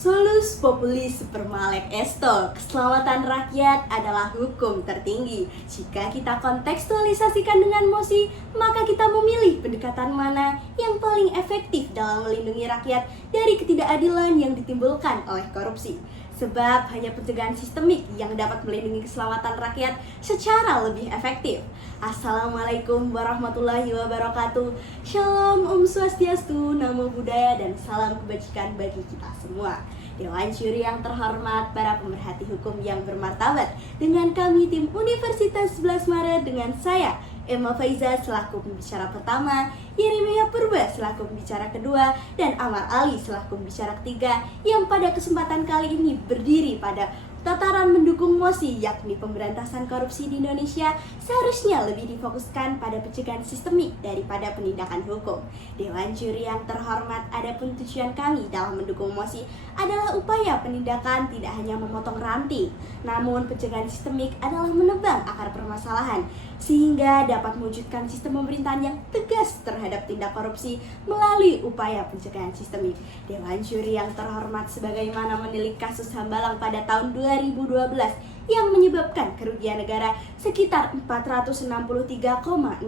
Solus populi supermalec esto, keselamatan rakyat adalah hukum tertinggi. Jika kita kontekstualisasikan dengan mosi, maka kita memilih pendekatan mana yang paling efektif dalam melindungi rakyat dari ketidakadilan yang ditimbulkan oleh korupsi. Sebab hanya pencegahan sistemik yang dapat melindungi keselamatan rakyat secara lebih efektif. Assalamualaikum warahmatullahi wabarakatuh. Shalom, Om Swastiastu, Namo Buddhaya, dan salam kebajikan bagi kita semua. Dewan juri yang terhormat, para pemerhati hukum yang bermartabat, dengan kami tim Universitas 11 Maret, dengan saya Emma Faiza selaku pembicara pertama, Yeremia Purba selaku pembicara kedua, dan Amar Ali selaku pembicara ketiga, yang pada kesempatan kali ini berdiri pada tataran mendukung mosi, yakni pemberantasan korupsi di Indonesia seharusnya lebih difokuskan pada pencegahan sistemik daripada penindakan hukum. Dewan juri yang terhormat, adapun tujuan kami dalam mendukung mosi adalah upaya penindakan tidak hanya memotong ranting, namun pencegahan sistemik adalah menebang akar permasalahan sehingga dapat mewujudkan sistem pemerintahan yang tegas terhadap tindak korupsi melalui upaya pencegahan sistemik. Dewan juri yang terhormat, sebagaimana menilik kasus Hambalang pada tahun 2012 yang menyebabkan kerugian negara sekitar 463,66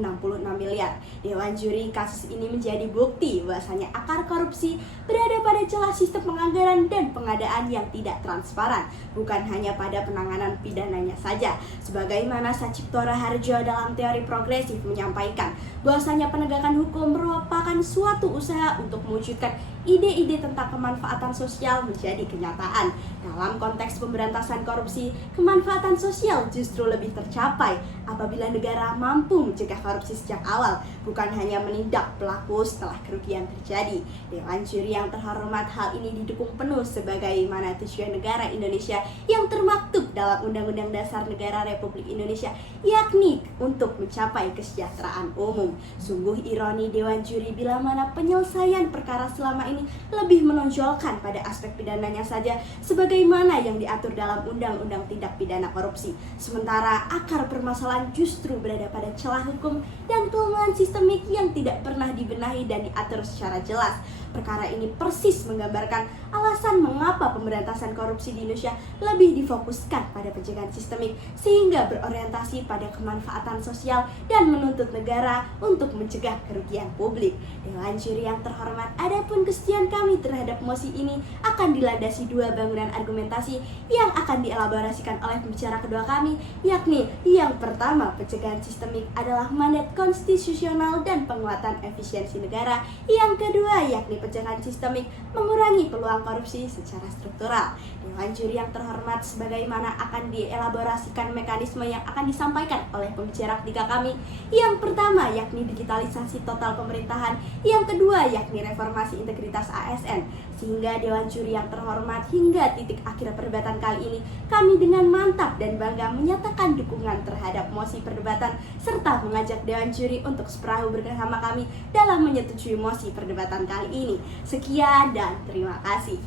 miliar. Dewan juri kasus ini menjadi bukti bahwasanya akar korupsi berada pada celah sistem penganggaran dan pengadaan yang tidak transparan, bukan hanya pada penanganan pidananya saja. Sebagaimana Sacipto Raharjo dalam teori progresif menyampaikan bahwasanya penegakan hukum merupakan suatu usaha untuk mewujudkan ide-ide tentang kemanfaatan sosial menjadi kenyataan. Dalam konteks pemberantasan korupsi, kemanfaatan sosial justru lebih tercapai apabila negara mampu mencegah korupsi sejak awal, bukan hanya menindak pelaku setelah kerugian terjadi. Dewan juri yang terhormat, hal ini didukung penuh sebagaimana tujuan negara Indonesia yang termaktub dalam Undang-Undang Dasar Negara Republik Indonesia, yakni untuk mencapai kesejahteraan umum. Sungguh ironi Dewan juri bila mana penyelesaian perkara selama ini lebih menonjolkan pada aspek pidananya saja sebagaimana yang diatur dalam Undang-Undang Tindak Pidana Korupsi. Sementara akar permasalahan justru berada pada celah hukum dan kelemahan sistemik yang tidak pernah dibenahi dan diatur secara jelas. Perkara ini persis menggambarkan alasan mengapa pemberantasan korupsi di Indonesia lebih difokuskan pada pencegahan sistemik sehingga berorientasi pada kemanfaatan sosial dan menuntut negara untuk mencegah kerugian publik. Dewan juri yang terhormat, adapun kesetiaan kami terhadap mosi ini akan dilandasi dua bangunan argumentasi yang akan dielaborasikan oleh pembicara kedua kami, yakni yang pertama, pencegahan sistemik adalah mandat konstitusional dan penguatan efisiensi negara. Yang kedua, yakni pencegahan sistemik mengurangi peluang korupsi secara struktural. Dewan juri yang terhormat, sebagaimana akan dielaborasikan mekanisme yang akan disampaikan oleh pembicara ketiga kami. Yang pertama, yakni digitalisasi total pemerintahan. Yang kedua, yakni reformasi integritas ASN. Sehingga Dewan juri yang terhormat, hingga titik akhir perdebatan kali ini, kami dengan mantap dan bangga menyatakan dukungan terhadap mosi perdebatan serta mengajak Dewan juri untuk seperahu bersama kami dalam menyetujui mosi perdebatan kali ini. Sekian dan terima kasih.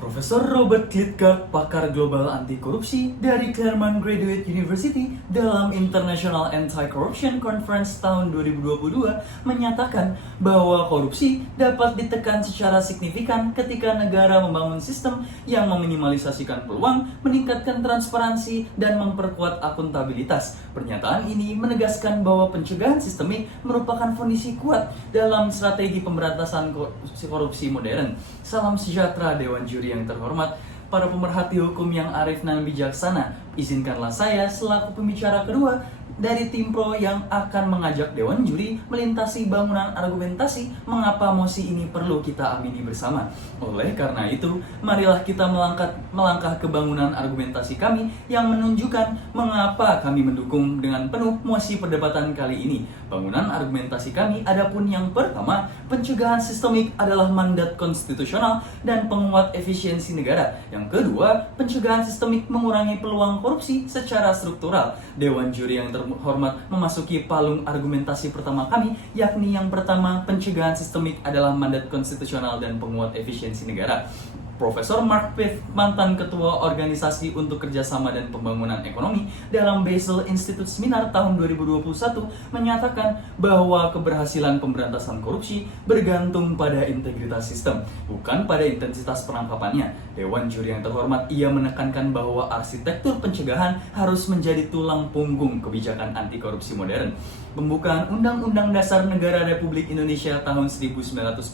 Profesor Robert Klitgaard, pakar global anti korupsi dari Claremont Graduate University dalam International Anti-Corruption Conference tahun 2022 menyatakan bahwa korupsi dapat ditekan secara signifikan ketika negara membangun sistem yang meminimalisasikan peluang, meningkatkan transparansi, dan memperkuat akuntabilitas. Pernyataan ini menegaskan bahwa pencegahan sistemik merupakan fondasi kuat dalam strategi pemberantasan korupsi modern. Salam sejahtera Dewan juri yang terhormat, para pemerhati hukum yang arif dan bijaksana. Izinkanlah saya selaku pembicara kedua dari tim pro yang akan mengajak Dewan juri melintasi bangunan argumentasi mengapa mosi ini perlu kita amini bersama. Oleh karena itu, marilah kita melangkah ke bangunan argumentasi kami yang menunjukkan mengapa kami mendukung dengan penuh mosi perdebatan kali ini. Bangunan argumentasi kami adapun yang pertama, pencegahan sistemik adalah mandat konstitusional dan penguat efisiensi negara. Yang kedua, pencegahan sistemik mengurangi peluang korupsi secara struktural. Dewan juri yang terhormat memasuki palung argumentasi pertama kami, yakni yang pertama, pencegahan sistemik adalah mandat konstitusional dan penguat efisiensi negara. Profesor Mark Pitt, mantan Ketua Organisasi untuk Kerjasama dan Pembangunan Ekonomi dalam Basel Institute Seminar tahun 2021 menyatakan bahwa keberhasilan pemberantasan korupsi bergantung pada integritas sistem, bukan pada intensitas penangkapannya. Dewan Juri yang terhormat, ia menekankan bahwa arsitektur pencegahan harus menjadi tulang punggung kebijakan anti korupsi modern. Pembukaan Undang-Undang Dasar Negara Republik Indonesia tahun 1945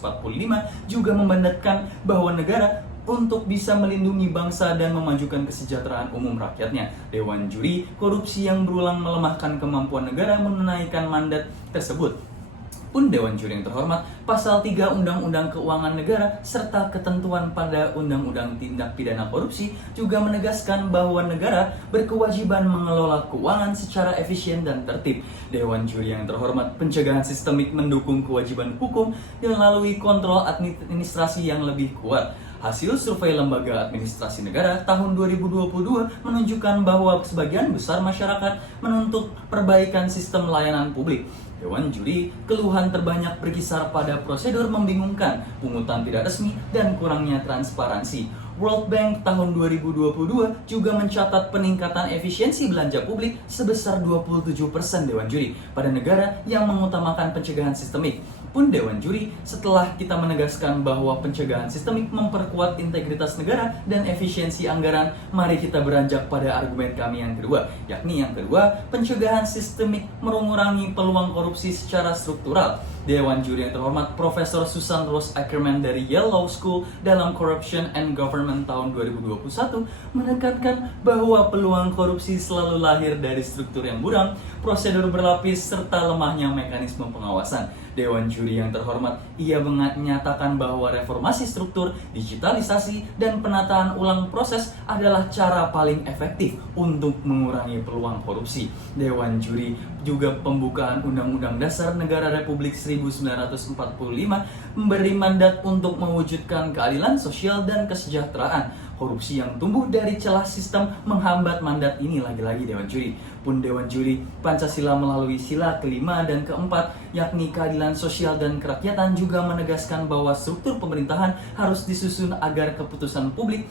juga memandatkan bahwa negara untuk bisa melindungi bangsa dan memajukan kesejahteraan umum rakyatnya. Dewan Juri korupsi yang berulang melemahkan kemampuan negara menunaikan mandat tersebut. Pun Dewan Juri yang terhormat, Pasal 3 Undang-Undang Keuangan Negara serta ketentuan pada Undang-Undang Tindak Pidana Korupsi juga menegaskan bahwa negara berkewajiban mengelola keuangan secara efisien dan tertib. Dewan Juri yang terhormat, pencegahan sistemik mendukung kewajiban hukum melalui kontrol administrasi yang lebih kuat. Hasil survei Lembaga Administrasi Negara tahun 2022 menunjukkan bahwa sebagian besar masyarakat menuntut perbaikan sistem layanan publik. Dewan Juri, keluhan terbanyak berkisar pada prosedur membingungkan, pungutan tidak resmi, dan kurangnya transparansi. World Bank tahun 2022 juga mencatat peningkatan efisiensi belanja publik sebesar 27% Dewan Juri pada negara yang mengutamakan pencegahan sistemik. Pun Dewan Juri, setelah kita menegaskan bahwa pencegahan sistemik memperkuat integritas negara dan efisiensi anggaran, mari kita beranjak pada argumen kami yang kedua, yakni yang kedua, pencegahan sistemik mengurangi peluang korupsi secara struktural. Dewan Juri yang terhormat, Profesor Susan Rose Ackerman dari Yale Law School dalam Corruption and Government tahun 2021 menekankan bahwa peluang korupsi selalu lahir dari struktur yang buram, prosedur berlapis, serta lemahnya mekanisme pengawasan. Dewan Juri yang terhormat, ia menyatakan bahwa reformasi struktur, digitalisasi, dan penataan ulang proses adalah cara paling efektif untuk mengurangi peluang korupsi. Dewan Juri juga pembukaan Undang-Undang Dasar Negara Republik 1945 memberi mandat untuk mewujudkan keadilan sosial dan kesejahteraan. Korupsi yang tumbuh dari celah sistem menghambat mandat ini lagi-lagi Dewan Juri. Pun Dewan Juri, Pancasila melalui sila kelima dan keempat, yakni keadilan sosial dan kerakyatan, juga menegaskan bahwa struktur pemerintahan harus disusun agar keputusan publik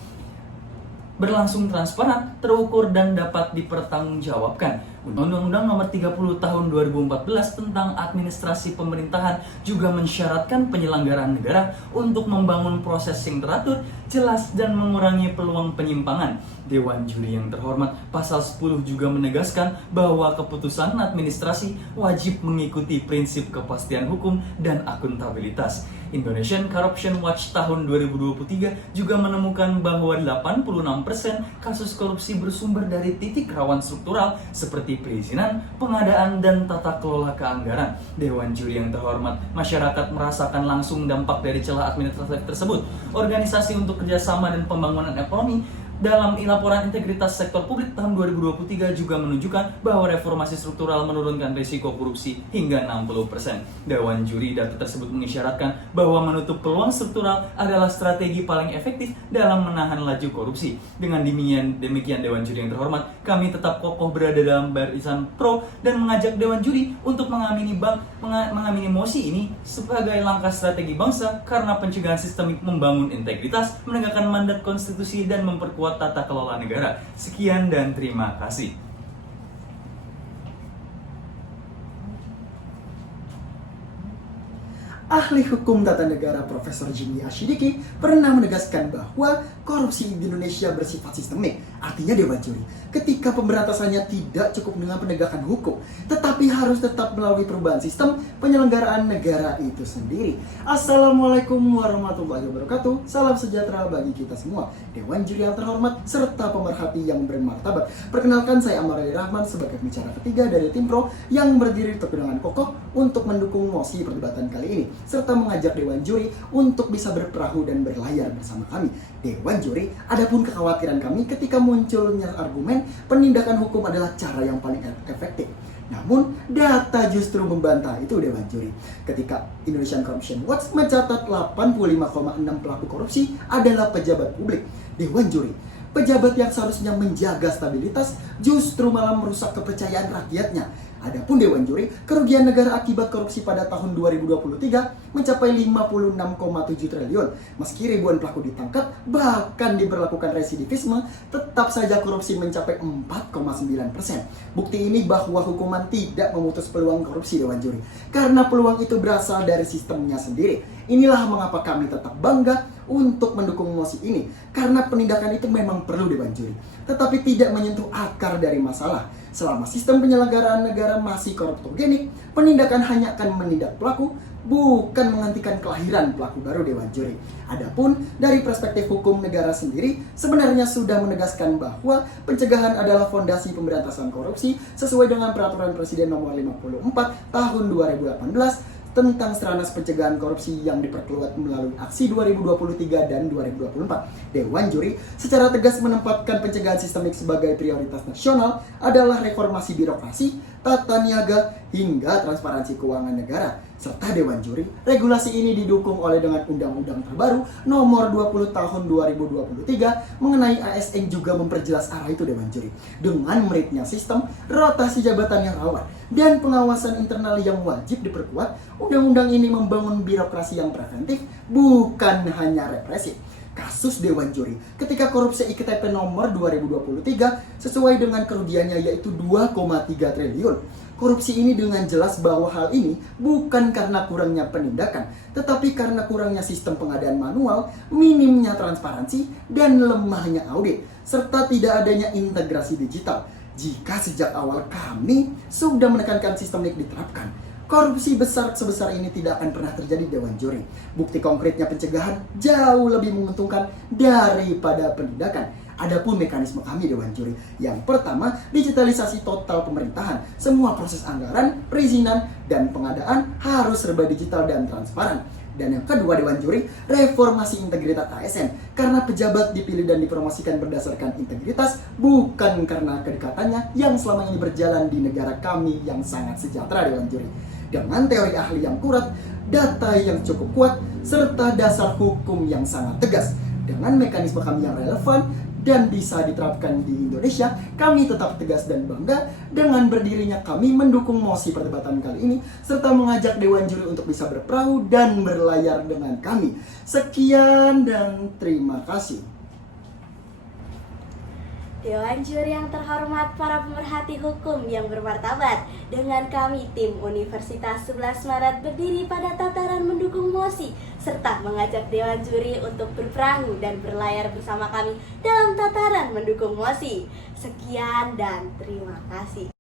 berlangsung transparan, terukur, dan dapat dipertanggungjawabkan. Undang-Undang Nomor 30 Tahun 2014 tentang Administrasi Pemerintahan juga mensyaratkan penyelenggaraan negara untuk membangun proses yang teratur, jelas, dan mengurangi peluang penyimpangan. Dewan Juri yang terhormat, Pasal 10 juga menegaskan bahwa keputusan administrasi wajib mengikuti prinsip kepastian hukum dan akuntabilitas. Indonesian Corruption Watch tahun 2023 juga menemukan bahwa 86% kasus korupsi bersumber dari titik rawan struktural seperti perizinan, pengadaan, dan tata kelola keanggaran. Dewan Juri yang terhormat, masyarakat merasakan langsung dampak dari celah administratif tersebut. Organisasi untuk Kerjasama dan Pembangunan Ekonomi dalam laporan integritas sektor publik tahun 2023 juga menunjukkan bahwa reformasi struktural menurunkan risiko korupsi hingga 60%. Dewan Juri, data tersebut mengisyaratkan bahwa menutup peluang struktural adalah strategi paling efektif dalam menahan laju korupsi. Dengan demikian Dewan Juri yang terhormat, kami tetap kokoh berada dalam barisan pro dan mengajak Dewan Juri untuk mengamini mosi ini sebagai langkah strategi bangsa karena pencegahan sistemik membangun integritas, menegakkan mandat konstitusi, dan memperkuat tata kelola negara. Sekian dan terima kasih. Ahli hukum tata negara Profesor Jimmy Ashidiki pernah menegaskan bahwa korupsi di Indonesia bersifat sistemik. Artinya Dewan Juri, ketika pemberantasannya tidak cukup dengan penegakan hukum, tetapi harus tetap melalui perubahan sistem penyelenggaraan negara itu sendiri. Assalamualaikum warahmatullahi wabarakatuh. Salam sejahtera bagi kita semua. Dewan Juri yang terhormat serta pemerhati yang bermartabat. Perkenalkan, saya Amar Ali Rahman sebagai pembicara ketiga dari tim pro yang berdiri dengan kokoh untuk mendukung mosi perdebatan kali ini, serta mengajak Dewan Juri untuk bisa berperahu dan berlayar bersama kami. Dewan Juri, adapun kekhawatiran kami ketika munculnya argumen penindakan hukum adalah cara yang paling efektif. Namun, data justru membantah itu Dewan Juri. Ketika Indonesian Corruption Watch mencatat 85,6 pelaku korupsi adalah pejabat publik. Dewan Juri, pejabat yang seharusnya menjaga stabilitas justru malah merusak kepercayaan rakyatnya. Adapun Dewan Juri, kerugian negara akibat korupsi pada tahun 2023 mencapai 56,7 triliun. Meski ribuan pelaku ditangkap, bahkan diberlakukan residivisme, tetap saja korupsi mencapai 4,9%. Bukti ini bahwa hukuman tidak memutus peluang korupsi Dewan Juri, karena peluang itu berasal dari sistemnya sendiri. Inilah mengapa kami tetap bangga untuk mendukung mosi ini, karena penindakan itu memang perlu Dewan Juri, tetapi tidak menyentuh akar dari masalah. Selama sistem penyelenggaraan negara masih koruptogenik, penindakan hanya akan menindak pelaku, bukan menghentikan kelahiran pelaku baru Dewan Juri. Adapun dari perspektif hukum negara sendiri, sebenarnya sudah menegaskan bahwa pencegahan adalah fondasi pemberantasan korupsi sesuai dengan Peraturan Presiden Nomor 54 Tahun 2018 tentang Stranas Pencegahan Korupsi yang diperkuat melalui aksi 2023 dan 2024. Dewan Juri secara tegas menempatkan pencegahan sistemik sebagai prioritas nasional adalah reformasi birokrasi, tata niaga, hingga transparansi keuangan negara. Serta Dewan Juri, regulasi ini didukung oleh dengan Undang-Undang terbaru Nomor 20 Tahun 2023 mengenai ASN juga memperjelas arah itu Dewan Juri. Dengan meritnya sistem, rotasi jabatan yang rawan, dan pengawasan internal yang wajib diperkuat, undang-undang ini membangun birokrasi yang preventif, bukan hanya represif. Kasus Dewan Juri ketika korupsi IKTP nomor 2023 sesuai dengan kerugiannya yaitu 2,3 triliun. Korupsi ini dengan jelas bahwa hal ini bukan karena kurangnya penindakan, tetapi karena kurangnya sistem pengadaan manual, minimnya transparansi, dan lemahnya audit, serta tidak adanya integrasi digital. Jika sejak awal kami sudah menekankan sistemik diterapkan, korupsi besar sebesar ini tidak akan pernah terjadi Dewan Juri. Bukti konkretnya pencegahan jauh lebih menguntungkan daripada penindakan. Adapun mekanisme kami Dewan Juri, yang pertama, digitalisasi total pemerintahan. Semua proses anggaran, perizinan, dan pengadaan harus serba digital dan transparan. Dan yang kedua Dewan Juri, reformasi integritas ASN. Karena pejabat dipilih dan dipromosikan berdasarkan integritas, bukan karena kedekatannya yang selama ini berjalan di negara kami yang sangat sejahtera Dewan Juri. Dengan teori ahli yang kuat, data yang cukup kuat, serta dasar hukum yang sangat tegas. Dengan mekanisme kami yang relevan dan bisa diterapkan di Indonesia, kami tetap tegas dan bangga dengan berdirinya kami mendukung mosi perdebatan kali ini, serta mengajak Dewan Juri untuk bisa berperahu dan berlayar dengan kami. Sekian dan terima kasih. Dewan Juri yang terhormat, para pemerhati hukum yang bermartabat, dengan kami tim Universitas 11 Maret berdiri pada tataran mendukung mosi serta mengajak Dewan Juri untuk berperahu dan berlayar bersama kami dalam tataran mendukung mosi. Sekian dan terima kasih.